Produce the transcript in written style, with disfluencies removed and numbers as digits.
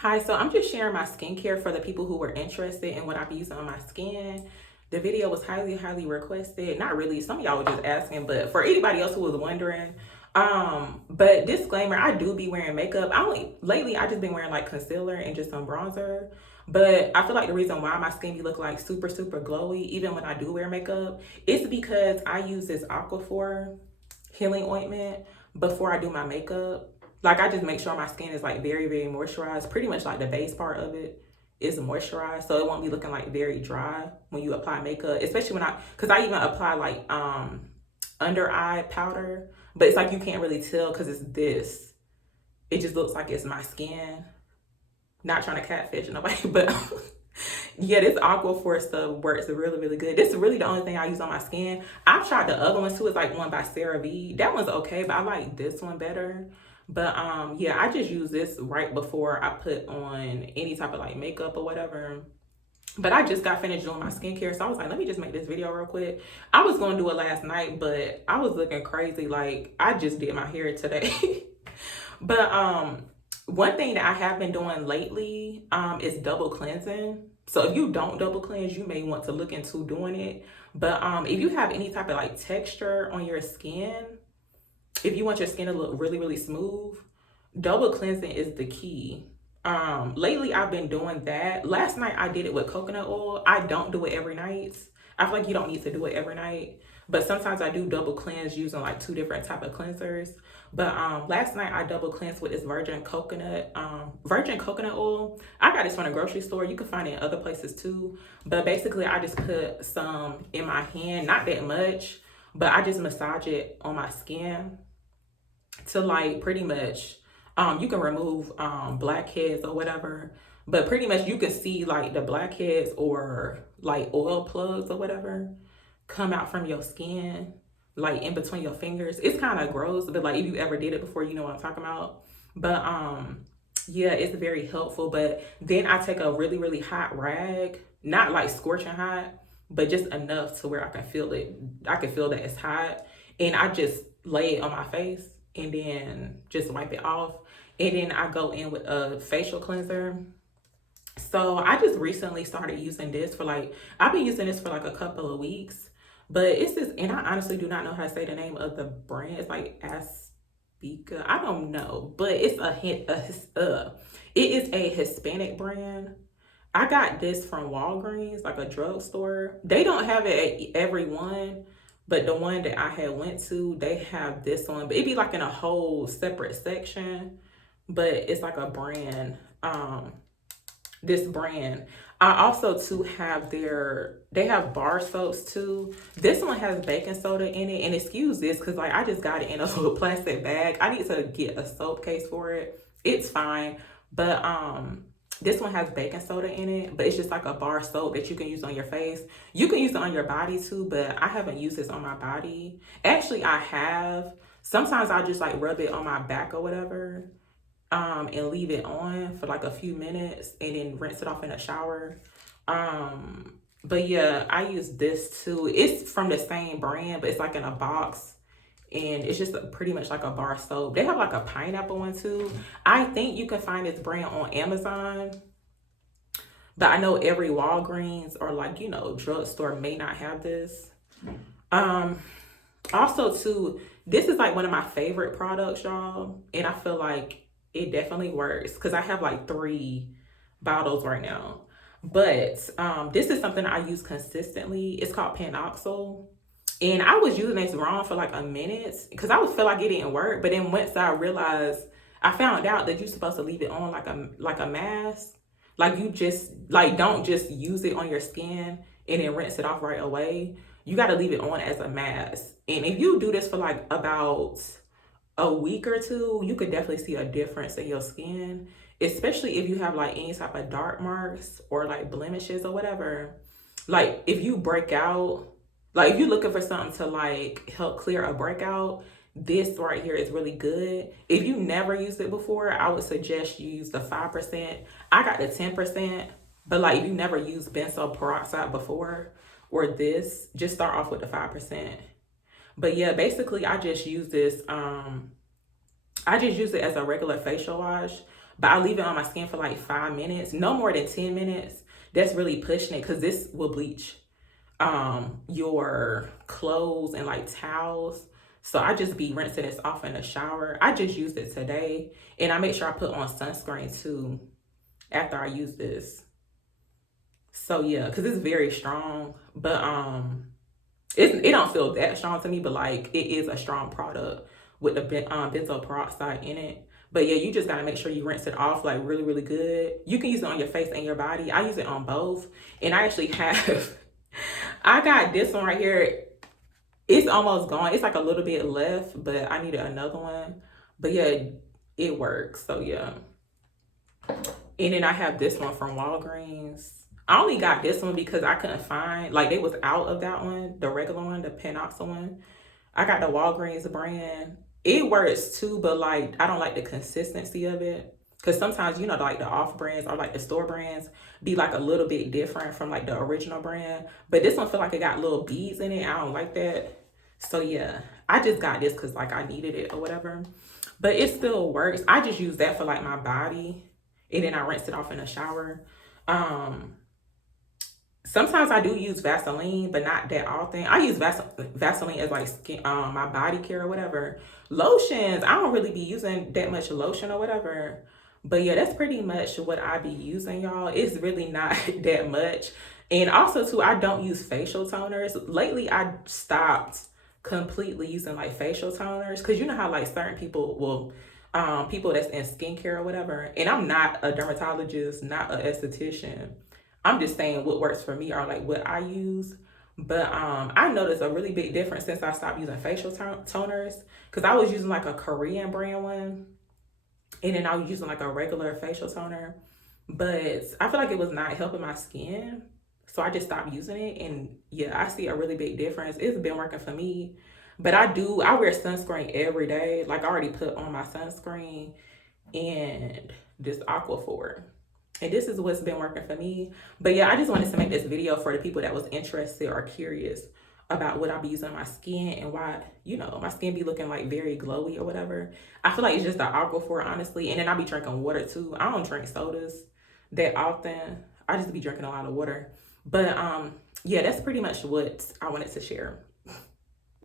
Hi, so I'm just sharing my skincare for the people who were interested in what I be using on my skin. The video was highly requested. Not really, some of y'all were just asking, but for anybody else who was wondering, but disclaimer, I do be wearing makeup. Lately I just been wearing like concealer and just some bronzer. But I feel like the reason why my skin be looking like super glowy, even when I do wear makeup, is because I use this Aquaphor healing ointment before I do my makeup. Like I just make sure my skin is like very moisturized. Pretty much like the base part of it is moisturized, so it won't be looking like very dry when you apply makeup. Especially because I even apply like under eye powder, but it's like you can't really tell because it's this. It just looks like it's my skin. Not trying to catfish nobody, but yeah, this Aquaphor stuff works really good. This is really the only thing I use on my skin. I've tried the other ones too. It's like one by CeraVe. That one's okay, but I like this one better. But yeah, I just use this right before I put on any type of like makeup or whatever. But I just got finished doing my skincare, so I was like, let me just make this video real quick. I was gonna do it last night, but I was looking crazy. Like I just did my hair today. But one thing that I have been doing lately is double cleansing. So if you don't double cleanse, you may want to look into doing it. But if you have any type of like texture on your skin, if you want your skin to look really smooth, double cleansing is the key. Lately I've been doing that. Last night I did it with coconut oil. I don't do it every night. I feel like you don't need to do it every night, but sometimes I do double cleanse using like two different type of cleansers. But last night I double cleansed with this virgin coconut oil. I got this from the grocery store. You can find it in other places too. But basically I just put some in my hand, not that much, but I just massage it on my skin to like pretty much you can remove blackheads or whatever, but pretty much you can see like the blackheads or like oil plugs or whatever come out from your skin, like in between your fingers. It's kind of gross, but like if you ever did it before, you know what I'm talking about. But yeah, it's very helpful. But then I take a really hot rag, not like scorching hot, but just enough to where I can feel it. I can feel that it's hot, and I just lay it on my face and then just wipe it off. And then I go in with a facial cleanser. So I just recently started using this for like, I've been using this for like a couple of weeks, but it's this, and I honestly do not know how to say the name of the brand. It's like Aspica. I don't know, but it's it is a Hispanic brand. I got this from Walgreens, like a drugstore. They don't have it at every one, but the one that I had went to, they have this one. But it'd be like in a whole separate section, but it's like a brand. This brand. I also too have they have bar soaps too. This one has baking soda in it, and excuse this because like I just got it in a little plastic bag. I need to get a soap case for it. It's fine, but this one has baking soda in it, but it's just like a bar soap that you can use on your face. You can use it on your body too, but I haven't used this on my body. Actually, I have. Sometimes I just like rub it on my back or whatever, and leave it on for like a few minutes and then rinse it off in a shower. But yeah, I use this too. It's from the same brand, but it's like in a box, and it's just pretty much like a bar soap. They have like a pineapple one too. I think you can find this brand on Amazon, but I know every Walgreens or like, you know, drugstore may not have this. Also too, this is like one of my favorite products, y'all, and I feel like it definitely works because I have like 3 bottles right now. But this is something I use consistently. It's called Panoxyl. And I was using this wrong for like a minute because I would feel like it didn't work. But then once I realized, I found out that you're supposed to leave it on like a mask. Like you just like don't just use it on your skin and then rinse it off right away. You got to leave it on as a mask. And if you do this for like about a week or two, you could definitely see a difference in your skin, especially if you have like any type of dark marks or like blemishes or whatever. Like if you break out, like if you're looking for something to like help clear a breakout, this right here is really good. If you never used it before, I would suggest you use the 5%. I got the 10%, but like if you never used benzoyl peroxide before or this, just start off with the 5%. But yeah, basically I just use this, I just use it as a regular facial wash. but I leave it on my skin for like 5 minutes, no more than 10 minutes. That's really pushing it because this will bleach your clothes and like towels. So I just be rinsing this off in the shower. I just used it today, and I make sure I put on sunscreen too after I use this. So yeah, because it's very strong, but it don't feel that strong to me, but like it is a strong product with the benzoyl peroxide in it. But yeah, you just gotta make sure you rinse it off like really, really good. You can use it on your face and your body. I use it on both, and I actually have. I got this one right here. It's almost gone. It's like a little bit left, but I needed another one. But yeah, it works. So yeah. And then I have this one from Walgreens. I only got this one because I couldn't find, like they was out of that one, the regular one, the Panoxa one. I got the Walgreens brand. It works too, but like I don't like the consistency of it. Cause sometimes, you know, like the off brands or like the store brands be like a little bit different from like the original brand. But this one feel like it got little beads in it. I don't like that. So yeah, I just got this cause like I needed it or whatever. But it still works. I just use that for like my body, and then I rinse it off in the shower. Sometimes I do use Vaseline, but not that often. I use Vaseline as like skin, my body care or whatever. Lotions, I don't really be using that much lotion or whatever. But yeah, that's pretty much what I be using, y'all. It's really not that much. And also too, I don't use facial toners. Lately, I stopped completely using like facial toners, because you know how like certain people will people that's in skincare or whatever. And I'm not a dermatologist, not an esthetician. I'm just saying what works for me or like what I use. But I noticed a really big difference since I stopped using facial toners, because I was using like a Korean brand one, and then I was using like a regular facial toner, but I feel like it was not helping my skin. So I just stopped using it, and yeah, I see a really big difference. It's been working for me. But I wear sunscreen every day. Like I already put on my sunscreen and this Aquaphor. And this is what's been working for me. But yeah, I just wanted to make this video for the people that was interested or curious about what I be using on my skin and why, you know, my skin be looking like very glowy or whatever. I feel like it's just the Aquaphor, honestly. And then I be drinking water too. I don't drink sodas that often. I just be drinking a lot of water. But yeah, that's pretty much what I wanted to share.